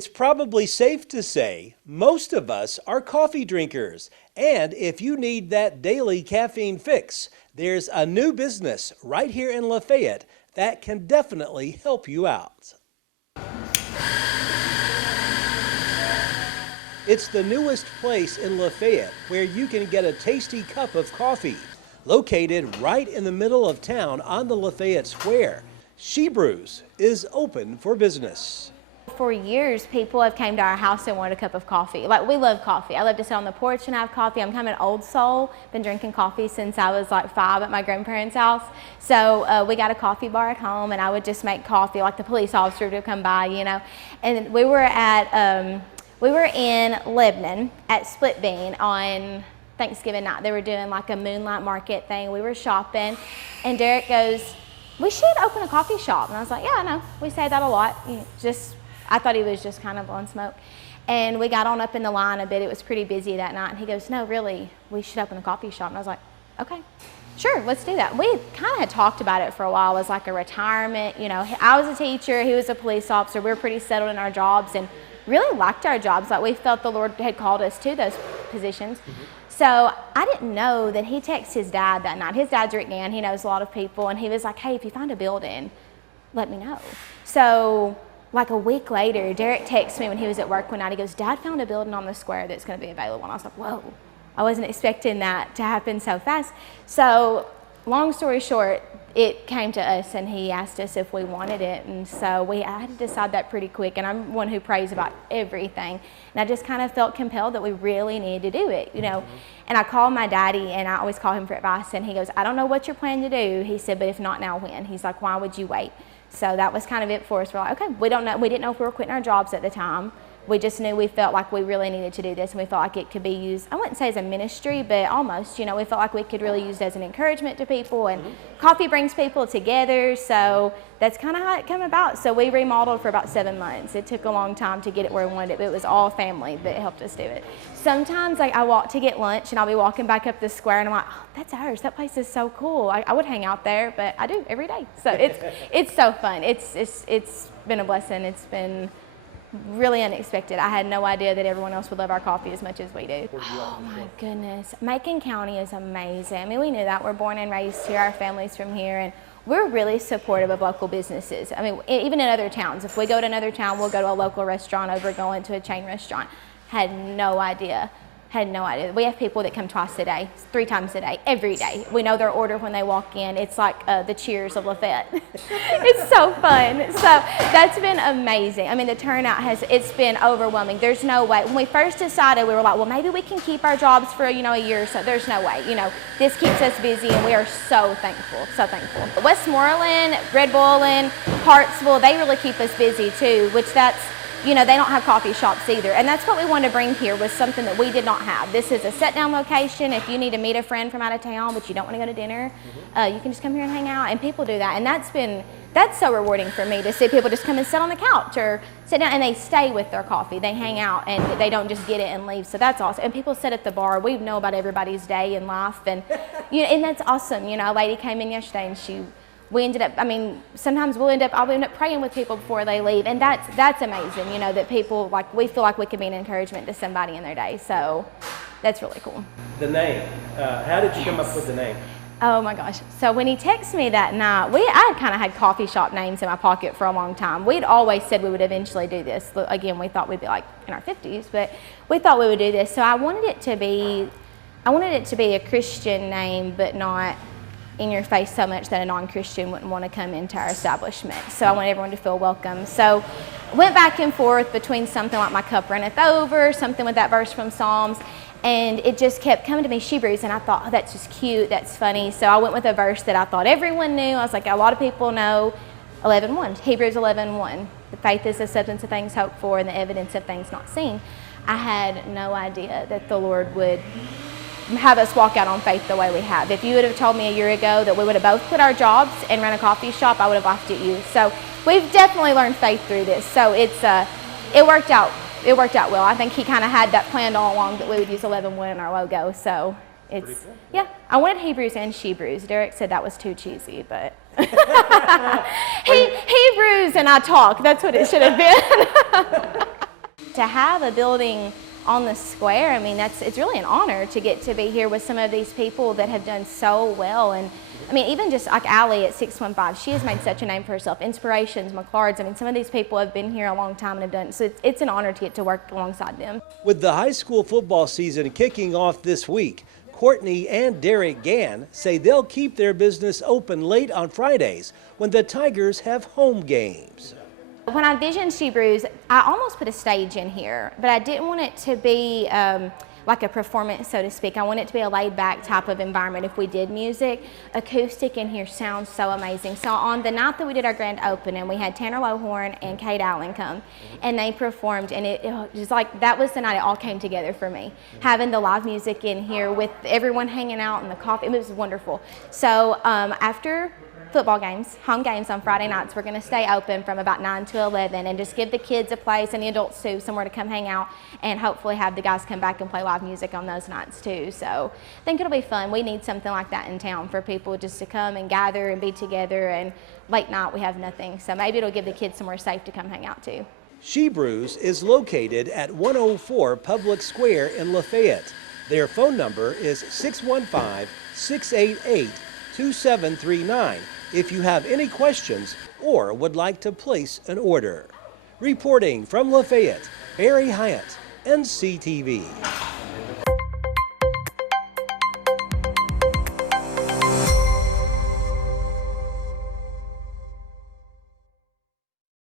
It's probably safe to say most of us are coffee drinkers, and if you need that daily caffeine fix, there's a new business right here in Lafayette that can definitely help you out. It's the newest place in Lafayette where you can get a tasty cup of coffee. Located right in the middle of town on the Lafayette Square, SheBrews is open for business. For years, people have came to our house and wanted a cup of coffee. Like, we love coffee. I love to sit on the porch and have coffee. I'm kind of an old soul. Been drinking coffee since I was like 5 at my grandparents' house. So we got a coffee bar at home, and I would just make coffee, like the police officer would come by, you know. And we were in Lebanon at Split Bean on Thanksgiving night. They were doing like a moonlight market thing. We were shopping, and Derek goes, "We should open a coffee shop." And I was like, "Yeah, I know. We say that a lot." I thought he was just kind of blowing smoke. And we got on up in the line a bit. It was pretty busy that night. And he goes, "No, really, we should open a coffee shop." And I was like, "Okay, sure, let's do that." We kind of had talked about it for a while as like a retirement. You know, I was a teacher, he was a police officer. We were pretty settled in our jobs and really liked our jobs. Like, we felt the Lord had called us to those positions. So I didn't know that he texted his dad that night. His dad's Rick Gann. He knows a lot of people. And he was like, "Hey, if you find a building, let me know." So like a week later, Derek texted me when he was at work one night. He goes, "Dad found a building on the square that's going to be available." And I was like, whoa, I wasn't expecting that to happen so fast. So long story short, it came to us and he asked us if we wanted it. And so I had to decide that pretty quick. And I'm one who prays about everything. And I just kind of felt compelled that we really needed to do it, you know. And I called my daddy, and I always call him for advice. And he goes, "I don't know what you're planning to do." He said, "But if not now, when?" He's like, "Why would you wait?" So that was kind of it for us. We're like, okay, we didn't know if we were quitting our jobs at the time. We just knew we felt like we really needed to do this, and we felt like it could be used, I wouldn't say as a ministry, but almost, you know, we felt like we could really use it as an encouragement to people, and coffee brings people together, so that's kind of how it came about. So we remodeled for about 7 months. It took a long time to get it where we wanted it, but it was all family that helped us do it. Sometimes, like, I walk to get lunch, and I'll be walking back up the square, and I'm like, "Oh, that's ours. That place is so cool." I would hang out there, but I do every day. So it's so fun. It's been a blessing. It's been really unexpected. I had no idea that everyone else would love our coffee as much as we do. Oh my goodness. Macon County is amazing. I mean, we knew that. We're born and raised here. Our family's from here, and we're really supportive of local businesses. I mean, even in other towns. If we go to another town, we'll go to a local restaurant over going to a chain restaurant. Had no idea. We have people that come twice a day, 3 times a day, every day. We know their order when they walk in. It's like the Cheers of Lafayette. It's so fun. So that's been amazing. I mean, the turnout it's been overwhelming. There's no way. When we first decided, we were like, well, maybe we can keep our jobs for, you know, a year or so. There's no way. You know, this keeps us busy, and we are so thankful, so thankful. Westmoreland, Red Bull, Hartsville, they really keep us busy too, which that's, you know, they don't have coffee shops either. And that's what we wanted to bring here, was something that we did not have. This is a sit-down location. If you need to meet a friend from out of town, but you don't want to go to dinner, you can just come here and hang out. And people do that. And that's so rewarding for me to see people just come and sit on the couch or sit down, and they stay with their coffee. They hang out, and they don't just get it and leave. So that's awesome. And people sit at the bar. We know about everybody's day and life. And, you know, and that's awesome. You know, a lady came in yesterday, and we ended up, I mean, sometimes I'll end up praying with people before they leave, and that's amazing, you know, that people, like, we feel like we can be an encouragement to somebody in their day, so that's really cool. The name, how did you come up with the name? Oh my gosh, so when he texted me that night, I kind of had coffee shop names in my pocket for a long time. We'd always said we would eventually do this. Again, we thought we'd be like in our 50s, but we thought we would do this, so I wanted it to be a Christian name, but not in your face so much that a non-Christian wouldn't want to come into our establishment. So I want everyone to feel welcome. So went back and forth between something like "My cup runneth over," something with that verse from Psalms, and it just kept coming to me, SheBrews, and I thought, oh, that's just cute, that's funny. So I went with a verse that I thought everyone knew. I was like, a lot of people know 11:1, Hebrews 11:1. The faith is the substance of things hoped for and the evidence of things not seen. I had no idea that the Lord would have us walk out on faith the way we have. If you would have told me a year ago that we would have both quit our jobs and run a coffee shop, I would have laughed at you. So we've definitely learned faith through this. So it worked out. It worked out well. I think he kind of had that planned all along, that we would use 11:1 in our logo. So it's cool. Yeah. I wanted Hebrews and SheBrews. Derek said that was too cheesy, but Hebrews and I talk. That's what it should have been. to have a building on the square, I mean, it's really an honor to get to be here with some of these people that have done so well. And I mean, even just like Allie at 615, she has made such a name for herself. Inspirations, McLeod's, I mean, some of these people have been here a long time and have done, so it's an honor to get to work alongside them. With the high school football season kicking off this week, Courtney and Derek Gann say they'll keep their business open late on Fridays when the Tigers have home games. When I envisioned SheBrews, I almost put a stage in here, but I didn't want it to be like a performance, so to speak. I want it to be a laid-back type of environment if we did music. Acoustic in here sounds so amazing. So on the night that we did our grand opening, we had Tanner Lowhorn and Kate Allen come, and they performed, and it was like, that was the night it all came together for me. Having the live music in here with everyone hanging out and the coffee, it was wonderful. So after football games, home games on Friday nights, we're going to stay open from about 9 to 11 and just give the kids a place and the adults too, somewhere to come hang out, and hopefully have the guys come back and play live music on those nights too. So I think it'll be fun. We need something like that in town for people just to come and gather and be together, and late night we have nothing. So maybe it'll give the kids somewhere safe to come hang out too. SheBrews is located at 104 Public Square in Lafayette. Their phone number is 615-688-2739 if you have any questions or would like to place an order. Reporting from Lafayette, Barry Hyatt, NCTV.